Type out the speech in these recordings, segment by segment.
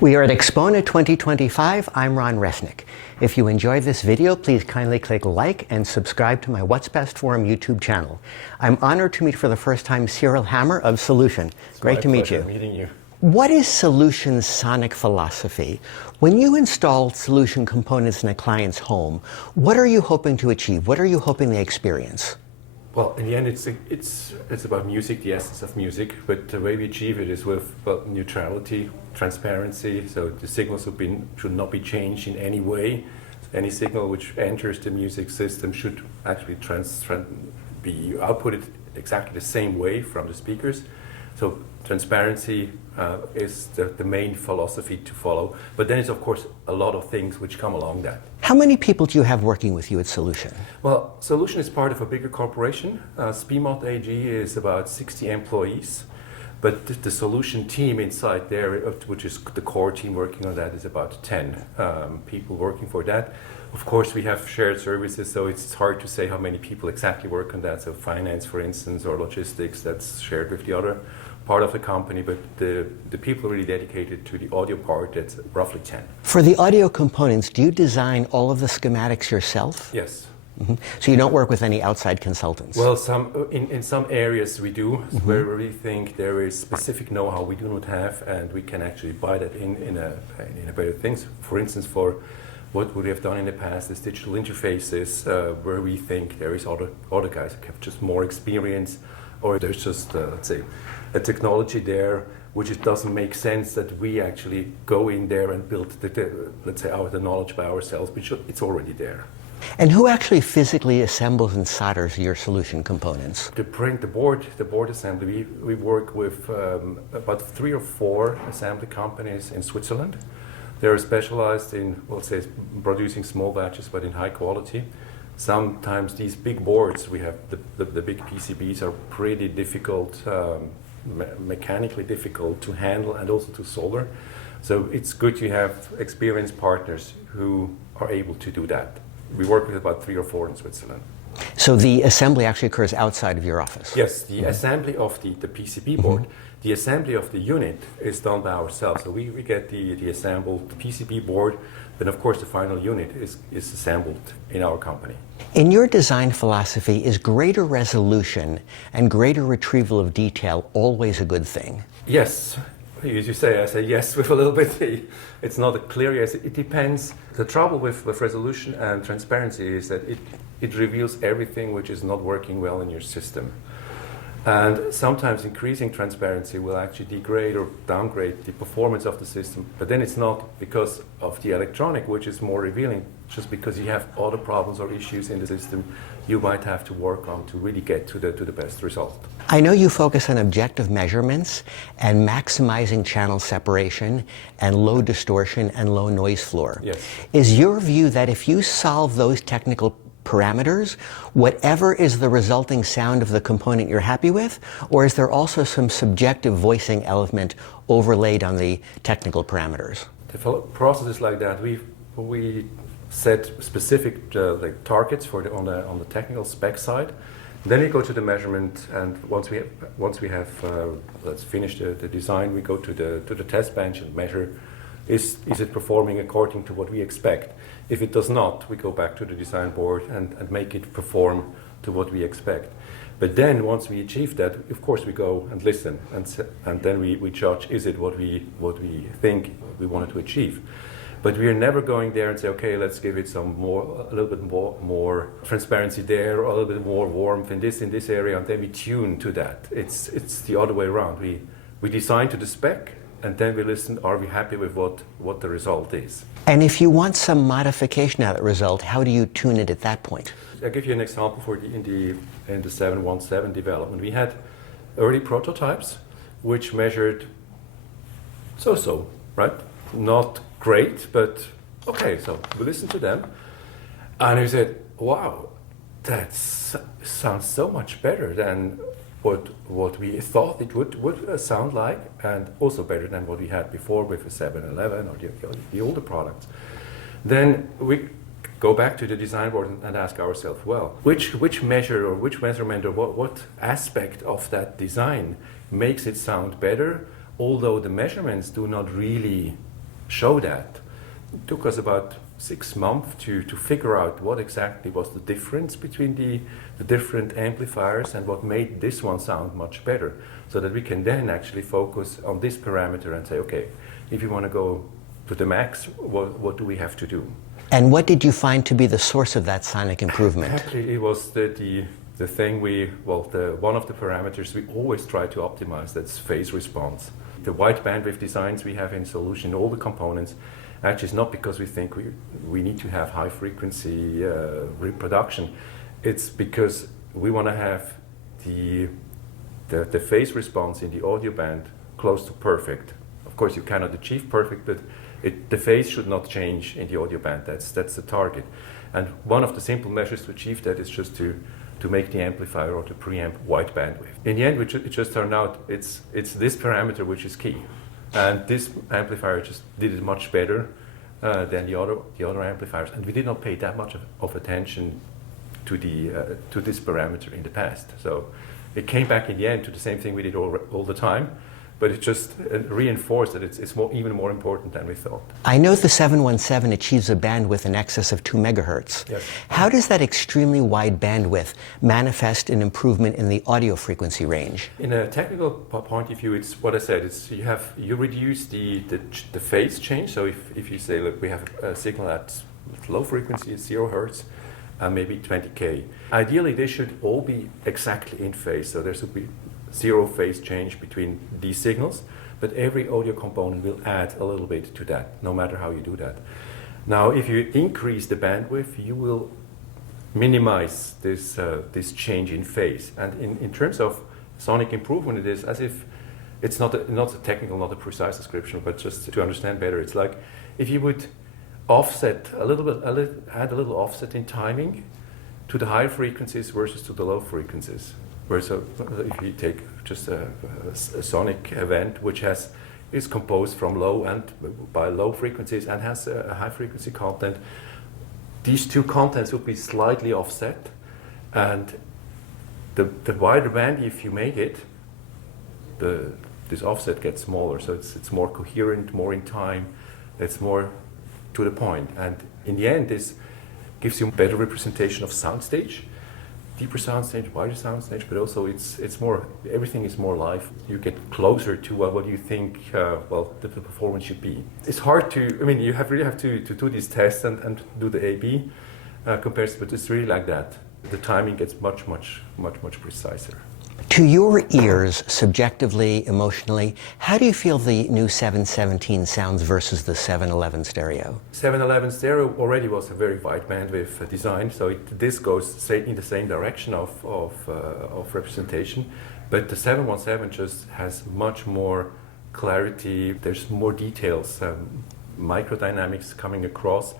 We are at AXPONA 2025. I'm Ron Resnick. If you enjoyed this video, please kindly click like and subscribe to my What's Best Forum YouTube channel. I'm honored to meet for the first time Cyrill Hammer of Soulution. Great to meet you. Meeting you. What is Soulution's sonic philosophy? When you install Soulution components in a client's home, what are you hoping to achieve? What are you hoping they experience? Well, in the end, it's about music, the essence of music. But the way we achieve it is with neutrality, transparency. So the signals should not be changed in any way. Any signal which enters the music system should actually be outputted exactly the same way from the speakers. So transparency is the main philosophy to follow. But then it's, of course, a lot of things which come along that. How many people do you have working with you at Soulution? Well, Soulution is part of a bigger corporation. SPMOT AG is about 60 employees. But the Soulution team inside there, which is the core team working on that, is about 10 people working for that. Of course, we have shared services, so it's hard to say how many people exactly work on that. So finance, for instance, or logistics, that's shared with the other part of the company, but the people really dedicated to the audio part, that's roughly 10. For the audio components, do you design all of the schematics yourself? Yes. Mm-hmm. So you don't work with any outside consultants? Well, in some areas we do, where we really think there is specific know-how we do not have, and we can actually buy that in a better things. For instance, for what we have done in the past is digital interfaces, where we think there is other guys who have just more experience, or there's just, let's say, a technology there which it doesn't make sense that we actually go in there and build let's say, the knowledge by ourselves, but it's already there. And who actually physically assembles and solders your Soulution components? The board assembly, we work with about 3 or 4 assembly companies in Switzerland. They're specialized in, let's say, producing small batches, but in high quality. Sometimes these big boards, we have the big PCBs are pretty difficult, mechanically difficult to handle and also to solder. So it's good to have experienced partners who are able to do that. We work with about 3 or 4 in Switzerland. So the assembly actually occurs outside of your office? Yes, the assembly of the PCB board, the assembly of the unit is done by ourselves. So we get the assembled PCB board, then of course the final unit is assembled in our company. In your design philosophy, is greater resolution and greater retrieval of detail always a good thing? Yes. As you say, I say yes with a little bit. It's not a clear yes. It depends. The trouble with resolution and transparency is that it reveals everything which is not working well in your system. And sometimes increasing transparency will actually degrade or downgrade the performance of the system. But then it's not because of the electronic, which is more revealing, just because you have other problems or issues in the system you might have to work on to really get to the best result. I know you focus on objective measurements and maximizing channel separation and low distortion and low noise floor. Yes. Is your view that if you solve those technical parameters, whatever is the resulting sound of the component you're happy with, or is there also some subjective voicing element overlaid on the technical parameters? The process is like that. We set specific like targets for on the technical spec side. Then we go to the measurement, and once we have let's finish the design, we go to the test bench and measure. Is it performing according to what we expect? If it does not, we go back to the design board and make it perform to what we expect. But then once we achieve that, of course we go and listen, and then we judge, is it what we think we wanted to achieve? But we are never going there and say, okay, let's give it a little bit more transparency there, or a little bit more warmth in this area, and then we tune to that. It's the other way around. We design to the spec, and then we listen, are we happy with what the result is? And if you want some modification of that result, how do you tune it at that point? I'll give you an example in the 717 development. We had early prototypes which measured so, right? Not great, but okay, so we listened to them, and we said, wow, that sounds so much better than what we thought it would sound like, and also better than what we had before with the 711 or the older products. Then we go back to the design board and ask ourselves, well, which measure or which measurement or what aspect of that design makes it sound better, although the measurements do not really show that. It took us about 6 months to figure out what exactly was the difference between the different amplifiers and what made this one sound much better, so that we can then actually focus on this parameter and say, okay, if you want to go to the max, what do we have to do? And what did you find to be the source of that sonic improvement? Actually, it was the thing one of the parameters we always try to optimize, that's phase response. The wide bandwidth designs we have in Soulution, all the components, actually is not because we think we need to have high frequency reproduction. It's because we want to have the phase response in the audio band close to perfect. Of course, you cannot achieve perfect, but the phase should not change in the audio band. That's the target. And one of the simple measures to achieve that is just to make the amplifier or the preamp wide bandwidth. In the end, it just turned out it's this parameter which is key. And this amplifier just did it much better than the other amplifiers. And we did not pay that much of attention to this parameter in the past. So it came back in the end to the same thing we did all the time. But it just reinforced that it's even more important than we thought. I know the 717 achieves a bandwidth in excess of 2 megahertz. Yes. How does that extremely wide bandwidth manifest an improvement in the audio frequency range? In a technical point of view, it's what I said. It's you reduce the phase change. So if you say, look, we have a signal at low frequency, 0 hertz, and maybe 20K. Ideally, they should all be exactly in phase. So there should be 0 phase change between these signals, but every audio component will add a little bit to that, no matter how you do that. Now, if you increase the bandwidth, you will minimize this change in phase. And in terms of sonic improvement, it is as if it's not a technical, not a precise description, but just to understand better, it's like if you would offset a little bit, add a little offset in timing to the high frequencies versus to the low frequencies. Whereas if you take just a sonic event which is composed from low and by low frequencies and has a high frequency content, these two contents will be slightly offset, and the wider band, if you make it, this offset gets smaller, so it's more coherent, more in time, it's more to the point, and in the end this gives you better representation of soundstage. Deeper soundstage, wider soundstage, but also it's more, everything is more live. You get closer to what you think the performance should be. It's hard to, I mean, you really have to do these tests and do the A/B comparison, but it's really like that. The timing gets much preciser. To your ears, subjectively, emotionally, how do you feel the new 717 sounds versus the 711 stereo? 711 stereo already was a very wide bandwidth design, so this goes in the same direction of representation, but the 717 just has much more clarity, there's more details, microdynamics coming across,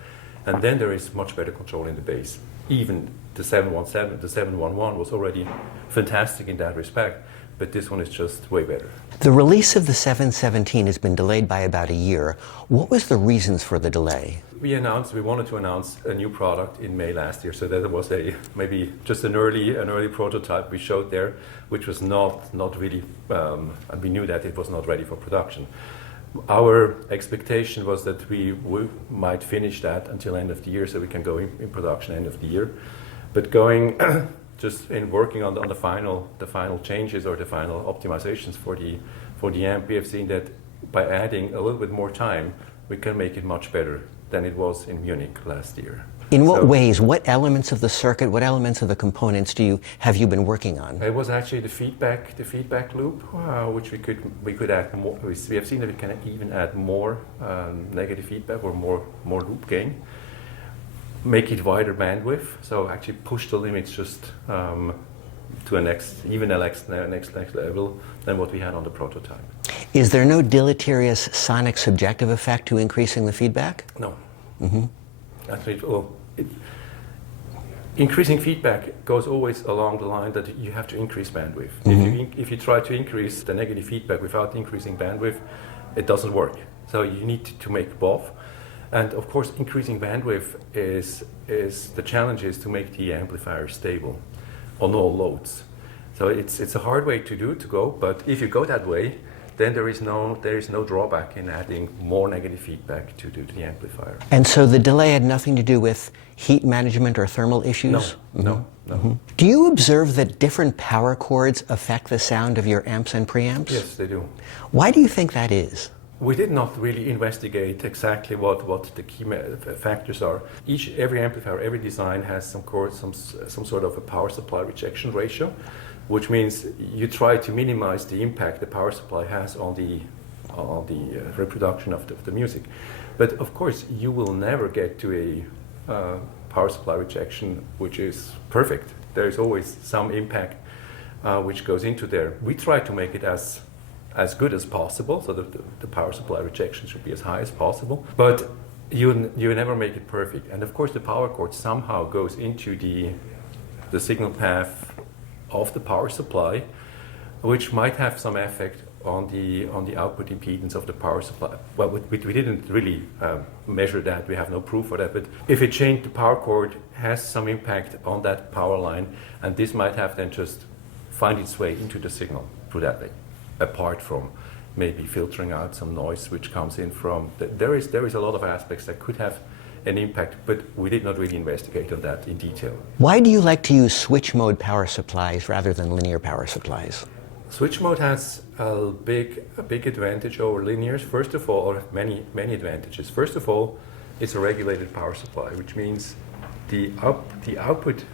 and then there is much better control in the bass. Even the 717, the 711 was already fantastic in that respect, but this one is just way better. The release of the 717 has been delayed by about a year. What was the reasons for the delay? We wanted to announce a new product in May last year, so that was maybe just an early prototype we showed there, which was not really, and we knew that it was not ready for production. Our expectation was that we might finish that until end of the year, so we can go in production end of the year. But going just in working on the final changes or the final optimizations for the amp, we have seen that by adding a little bit more time, we can make it much better than it was in Munich last year. In what ways, what elements of the circuit, what elements of the components have you been working on? It was actually the feedback loop, which we could add more. We have seen that we can even add more negative feedback or more loop gain. Make it wider bandwidth, so actually push the limits just to a next level than what we had on the prototype. Is there no deleterious sonic subjective effect to increasing the feedback? No. Mm-hmm. Actually, increasing feedback goes always along the line that you have to increase bandwidth. Mm-hmm. If you try to increase the negative feedback without increasing bandwidth, it doesn't work. So you need to make both. And of course, increasing bandwidth is the challenge is to make the amplifier stable on all loads. So it's a hard way to go, but if you go that way, then there is no drawback in adding more negative feedback to the amplifier. And so the delay had nothing to do with heat management or thermal issues? No. Do you observe that different power chords affect the sound of your amps and preamps? Yes, they do. Why do you think that is? We did not really investigate exactly what the key factors are. Every amplifier, every design has some sort of a power supply rejection ratio, which means you try to minimize the impact the power supply has on the reproduction of the music. But of course, you will never get to a power supply rejection which is perfect. There is always some impact which goes into there. We try to make it as good as possible, so that the power supply rejection should be as high as possible. But you never make it perfect. And of course, the power cord somehow goes into the signal path of the power supply, which might have some effect on the output impedance of the power supply. Well, we didn't really measure that. We have no proof for that. But if it changed, the power cord has some impact on that power line, and this might have then just find its way into the signal through that way, apart from maybe filtering out some noise which comes in from there is a lot of aspects that could have an impact, but we did not really investigate on that in detail. Why do you like to use switch mode power supplies rather than linear power supplies? Switch mode has a big advantage over linears. First of all, or many advantages. First of all, it's a regulated power supply, which means the output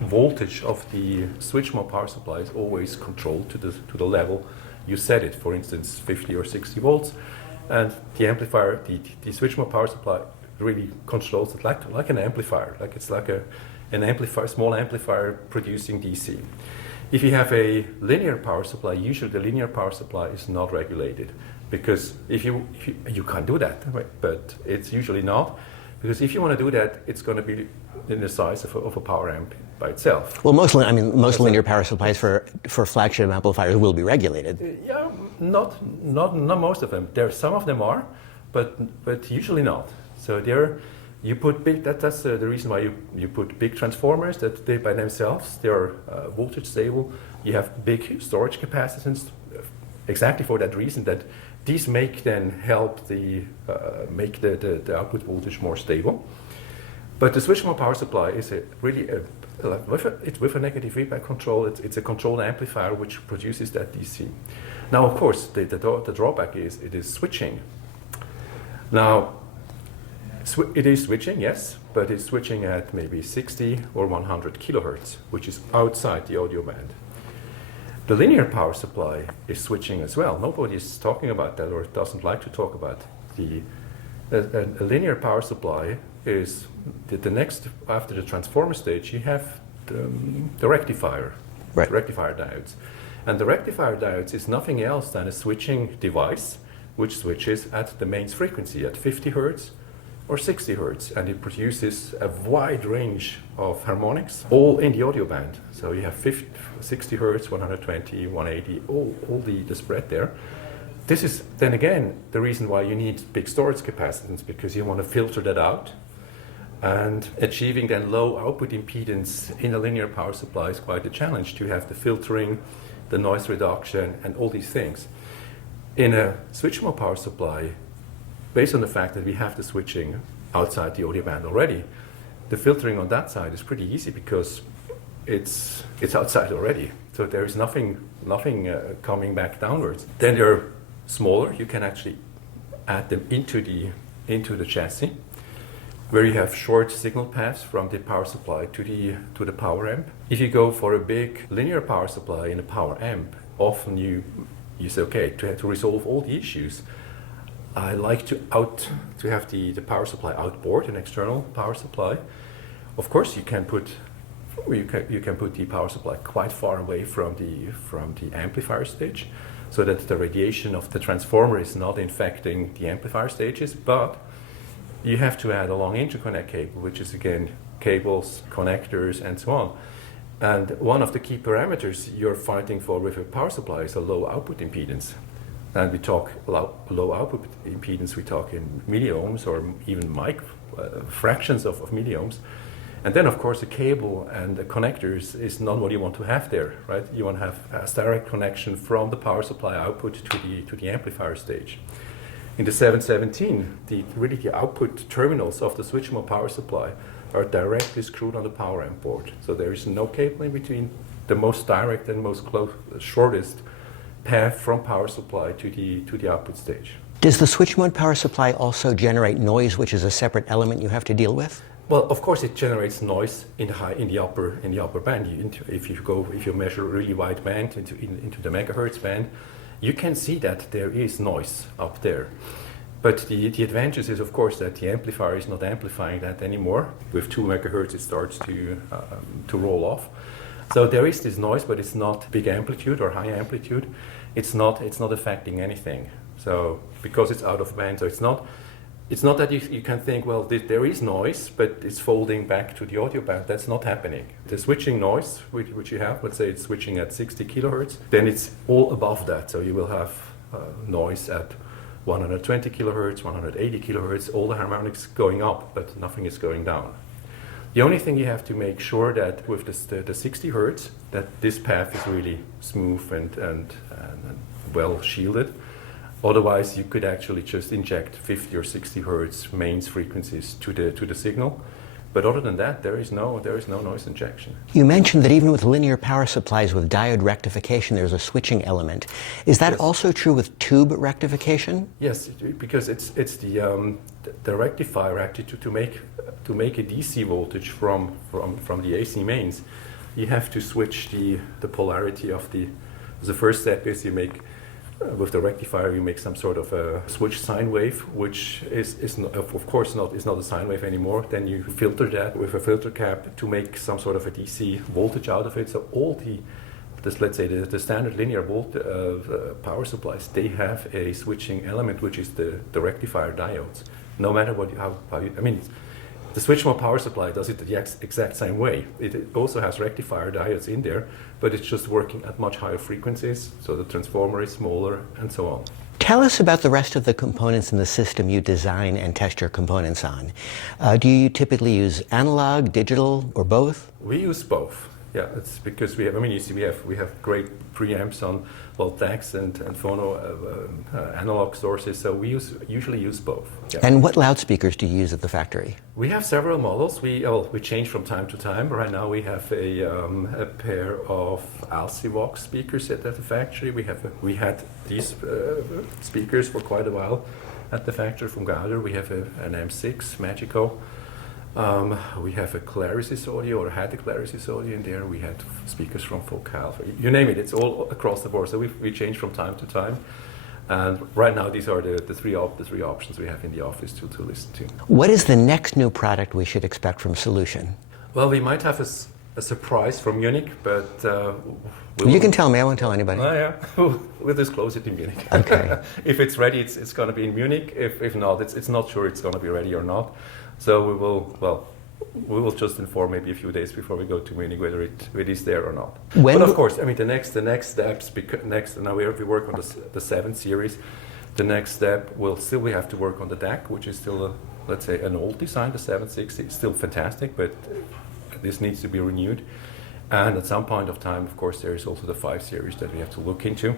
voltage of the switch mode power supply is always controlled to the level you set it. For instance, 50 or 60 volts, and the amplifier, the switch mode power supply really controls it like an amplifier, like it's like an amplifier, small amplifier producing DC. If you have a linear power supply, usually the linear power supply is not regulated, because if you can't do that, right? But it's usually not, because if you want to do that, it's going to be in the size of a power amp by itself. Well, most linear power supplies for flagship amplifiers will be regulated. Yeah, not most of them. Some of them are, but usually not. So you put big. That's the reason why you put big transformers that they by themselves they are voltage stable. You have big storage capacitance, exactly for that reason, that these help make the output voltage more stable. But the switch mode power supply is with a negative feedback control. It's a controlled amplifier which produces that DC. Now, of course, the drawback is it is switching. Now, it is switching, yes, but it's switching at maybe 60 or 100 kilohertz, which is outside the audio band. The linear power supply is switching as well. Nobody is talking about that or doesn't like to talk about a linear power supply is the next, after the transformer stage, you have the rectifier, right. Rectifier diodes. And the rectifier diodes is nothing else than a switching device which switches at the mains frequency at 50 hertz or 60 hertz, and it produces a wide range of harmonics, all in the audio band. So you have 60 hertz, 120, 180, all the spread there. This is then again the reason why you need big storage capacitance, because you want to filter that out. And achieving then low output impedance in a linear power supply is quite a challenge, to have the filtering, the noise reduction, and all these things. In a switch mode power supply, based on the fact that we have the switching outside the audio band already, the filtering on that side is pretty easy because it's outside already. So there is nothing coming back downwards. Then they're smaller. You can actually add them into the chassis, where you have short signal paths from the power supply to the power amp. If you go for a big linear power supply in a power amp, often you say, okay, to resolve all the issues, I like to have the power supply outboard, an external power supply. Of course, you can put the power supply quite far away from the amplifier stage, so that the radiation of the transformer is not infecting the amplifier stages. But you have to add a long interconnect cable, which is again cables, connectors, and so on. And one of the key parameters you're fighting for with a power supply is a low output impedance. And we talk low output impedance, we talk in milliohms or even fractions of milliohms. And then, of course, the cable and the connectors is not what you want to have there, right? You want to have a direct connection from the power supply output to the amplifier stage. In the 717, the output terminals of the switch mode power supply are directly screwed on the power amp board. So there is no cable in between the most direct and most shortest path from power supply to the output stage. Does the switch mode power supply also generate noise, which is a separate element you have to deal with? Well, of course, it generates noise in the upper band. If you measure a really wide band into the megahertz band, you can see that there is noise up there. But the advantage is, of course, that the amplifier is not amplifying that anymore. With 2 megahertz, it starts to roll off. So there is this noise, but it's not big amplitude or high amplitude. It's not affecting anything. So because it's out of band, so it's not that you can think, well, there is noise, but it's folding back to the audio band. That's not happening. The switching noise, which you have, let's say it's switching at 60 kilohertz, then it's all above that. So you will have noise at 120 kilohertz, 180 kilohertz, all the harmonics going up, but nothing is going down. The only thing you have to make sure that with the 60 hertz, that this path is really smooth and well shielded. Otherwise, you could actually just inject 50 or 60 hertz mains frequencies to the signal. But other than that, there is no noise injection. You mentioned that even with linear power supplies with diode rectification, there's a switching element. Is that also true with tube rectification? Yes, because it's the rectifier actually to make a DC voltage from the AC mains, you have to switch the polarity of the first step is you make with the rectifier, you make some sort of a switch sine wave, which is not, of course not a sine wave anymore. Then you filter that with a filter cap to make some sort of a DC voltage out of it. So all let's say the standard linear power supplies, they have a switching element, which is the rectifier diodes. No matter the switch mode power supply does it the exact same way. It also has rectifier diodes in there, but it's just working at much higher frequencies, so the transformer is smaller, and so on. Tell us about the rest of the components in the system you design and test your components on. Do you typically use analog, digital, or both? We use both. Yeah, it's because we have great preamps on DACs and phono analog sources, so we usually use both. Yeah. And what loudspeakers do you use at the factory? We have several models. We change from time to time. Right now we have a pair of Alcivox speakers at the factory. We had these speakers for quite a while at the factory from Gauder. We have an M6 Magico. We have a Clarisys audio, or had a Clarisys audio in there. We had speakers from Focal. You name it, it's all across the board. So we change from time to time. And right now, these are the three options we have in the office to listen to. What is the next new product we should expect from Soulution? Well, we might have a surprise from Munich, but you can tell me. I won't tell anybody. Oh, yeah. We'll disclose it in Munich. Okay. If it's ready, it's going to be in Munich. If not, it's not sure it's going to be ready or not. So we will just inform maybe a few days before we go to Munich whether it is there or not. But of course, the next steps. Now we work on the 7 series. The next step we have to work on the DAC, which is still let's say an old design. The 760 is still fantastic, but this needs to be renewed. And at some point of time, of course, there is also the 5 series that we have to look into.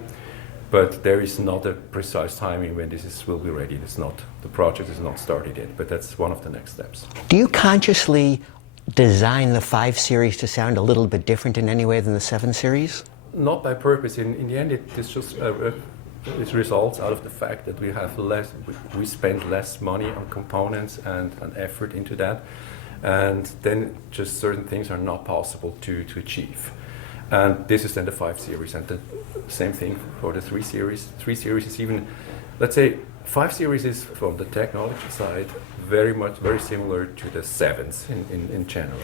But there is not a precise timing when this will be ready. The project is not started yet, but that's one of the next steps. Do you consciously design the 5 series to sound a little bit different in any way than the 7 series? Not by purpose. In the end, it results out of the fact that we spend less money on components and effort into that, and then just certain things are not possible to achieve. And this is then the 5 series, and the same thing for the 3 series. 3 series is even, let's say, 5 series is from the technology side very similar to the 7s in general.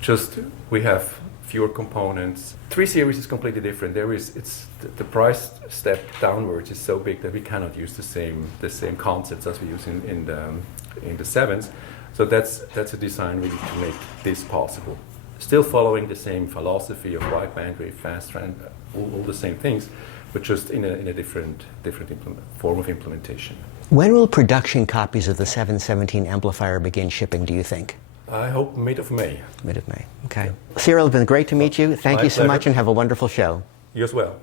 Just we have fewer components. 3 series is completely different. The price step downwards is so big that we cannot use the same concepts as we use in the 7s. So that's a design really to make this possible. Still following the same philosophy of wide bandwidth, fast all the same things, but just in a different form of implementation. When will production copies of the 717 amplifier begin shipping, do you think? I hope mid of May. Mid of May. Okay. Cyrill, it's been great to meet you. Thank My you so pleasure. much and have a wonderful show. You as well.